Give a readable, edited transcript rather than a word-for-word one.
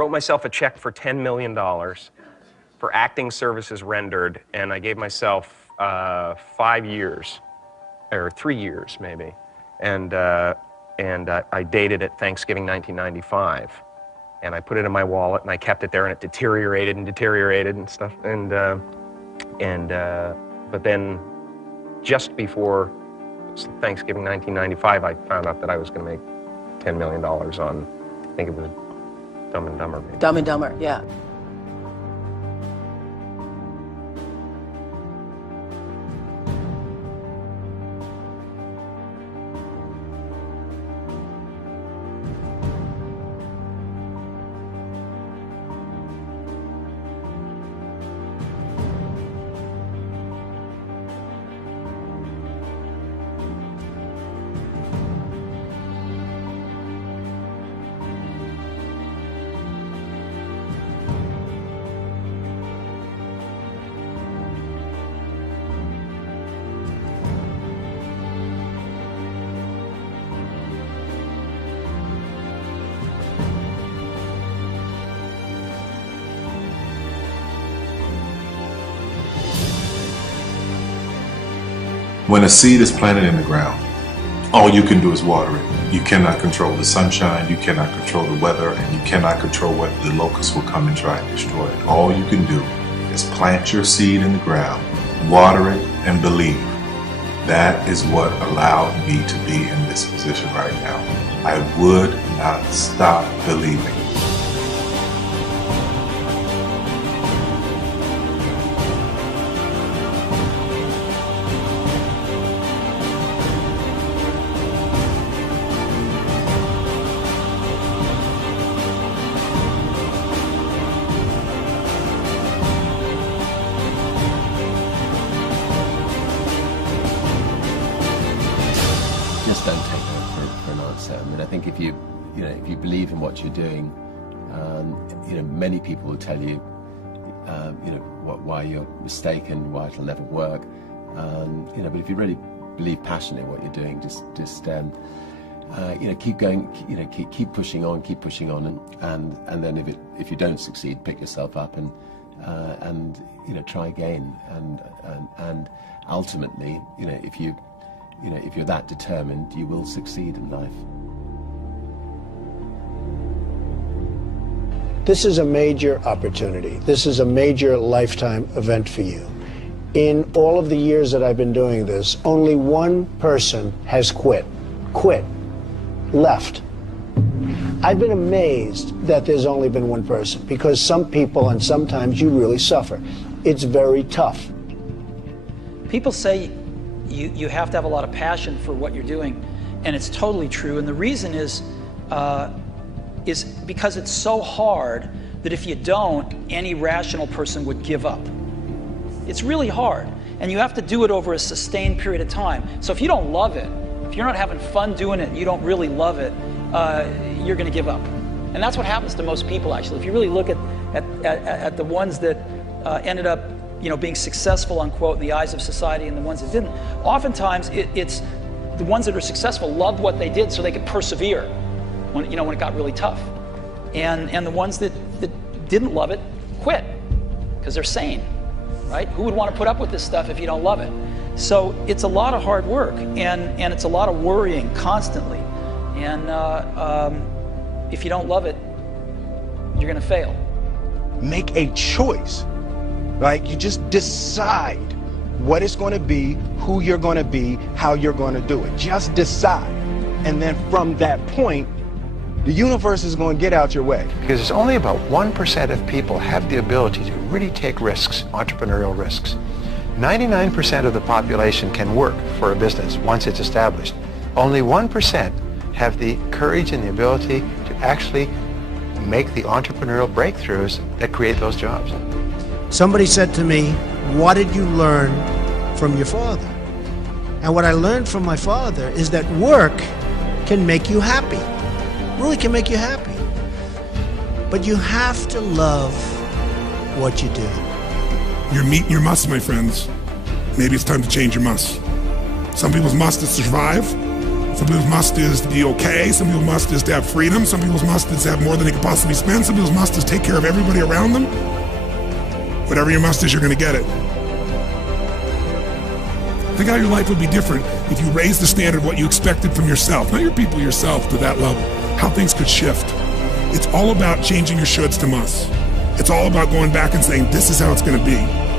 Wrote myself a check for $10 million for acting services rendered, and I gave myself 5 years, or 3 years maybe, and I dated it Thanksgiving 1995, and I put it in my wallet, and I kept it there, and it deteriorated and stuff, but then just before Thanksgiving 1995, I found out that I was going to make $10 million on, I think it was Dumb and Dumber. Maybe. Dumb and Dumber, yeah. When a seed is planted in the ground, all you can do is water it. You cannot control the sunshine, you cannot control the weather, and you cannot control whether the locusts will come and try and destroy it. All you can do is plant your seed in the ground, water it, and believe. That is what allowed me to be in this position right now. I would not stop believing. Just don't take no for an answer. I mean, I think if you believe in what you're doing, many people will tell you, why you're mistaken, why it'll never work. But if you really believe passionately in what you're doing, just keep going, keep pushing on, and then if you don't succeed, pick yourself up and try again, and ultimately, if you're that determined, you will succeed in life. This is a major opportunity. This is a major lifetime event for you. In all of the years that I've been doing this, only one person has quit, left. I've been amazed that there's only been one person, because some people, and sometimes you really suffer. It's very tough. People say you have to have a lot of passion for what you're doing, and it's totally true. And the reason is because it's so hard that if you don't, any rational person would give up. It's really hard, and you have to do it over a sustained period of time. So if you don't love it, if you're not having fun doing it, and you don't really love it, you're going to give up. And that's what happens to most people, actually. If you really look at the ones that ended up being successful, unquote, in the eyes of society, and the ones that didn't, oftentimes it's the ones that are successful loved what they did so they could persevere when it got really tough. And the ones that didn't love it quit because they're sane, right? Who would want to put up with this stuff if you don't love it? So it's a lot of hard work, and it's a lot of worrying constantly. And if you don't love it, you're going to fail. Make a choice. Like, you just decide what it's going to be, who you're going to be, how you're going to do it. Just decide. And then from that point, the universe is going to get out your way. Because it's only about 1% of people have the ability to really take risks, entrepreneurial risks. 99% of the population can work for a business once it's established. Only 1% have the courage and the ability to actually make the entrepreneurial breakthroughs that create those jobs. Somebody said to me, what did you learn from your father? And what I learned from my father is that work can make you happy. Really can make you happy. But you have to love what you do. You're meeting your must, my friends. Maybe it's time to change your must. Some people's must is survive. Some people's must is to be okay. Some people's must is to have freedom. Some people's must is to have more than they could possibly spend. Some people's must is take care of everybody around them. Whatever your must is, you're going to get it. Think how your life would be different if you raised the standard of what you expected from yourself, not your people, yourself, to that level. How things could shift. It's all about changing your shoulds to musts. It's all about going back and saying, this is how it's going to be.